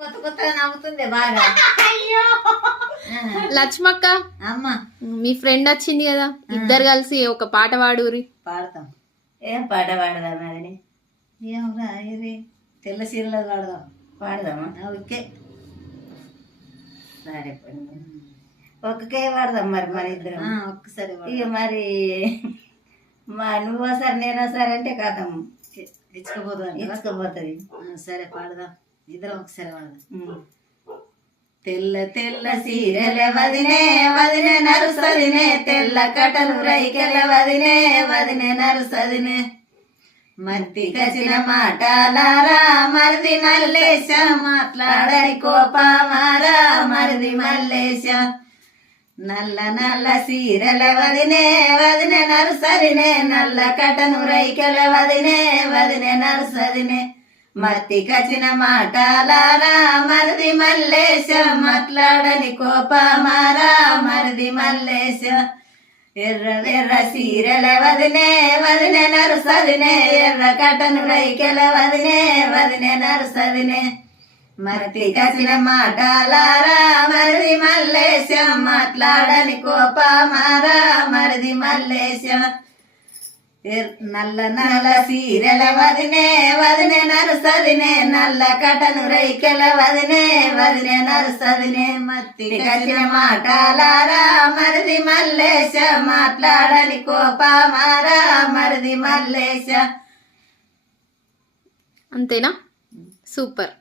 కొత్త కొత్తగా నవ్వుతుంది బాగా. అయ్యో లక్ష్మక్క అమ్మ మీ ఫ్రెండ్ వచ్చింది కదా, ఇద్దరు కలిసి ఒక పాట పాడురి. పాడతాం. ఏం పాట పాడదాం అది? ఏమరా ఇది తెల్ల చీరలో పాడదాం. పాడదామా? ఓకే సరే ఒక్కకే పాడదాం మరి మన ఇద్దరం. ఒక్కసారి ఇక మరి నువ్వు ఒకసారి నేను ఒకసారి అంటే కథం ఇచ్చుకోపోతుంది. సరే పాడదాం, ఇద్దరం ఒకసారి పాడదాం. తెల్ల తెల్ల సీరెల వదినే వదినే నరుసదినే, తెల్ల కటలు రైకెల వదినే వదినే నరుసదినే, మత్తి కచిన మాటలారా మరిది మల్లేశ, మాట్లాడని కోపమారా మరిది మల్లేశ, నల్ల నల్ల సీరెల వదినే వదినే నరుసదినే, నల్ల కటను రైకెల వదినే వదినే నరుసదినే, మత్తి కచిన మాటలారా మరిది మల్లేశ, మాట్లాడని కోపమారా మరిది మల్లేశ, ఎర్ర ఎర్ర సీరెల వదినే వదినే నరుసదినే, ఎర్ర కటను రైకెల వదినే వదినే నరుసదినే, మరిది కచిన మాటలారా మరిది మల్లేశ, మాట్లాడని కోపమారా మరిది మల్లేశ, నల్ల నల్ల సీరెల వదినే వదినే నరుసదినే, నల్ల కటను రైకెల వదినే వదినే నరుసదినే, మత్తి కచిన మాటలారా మరిది మల్లేశ, మాట్లాడని కోపమారా మరిది మల్లేశ. అంతేనా? సూపర్.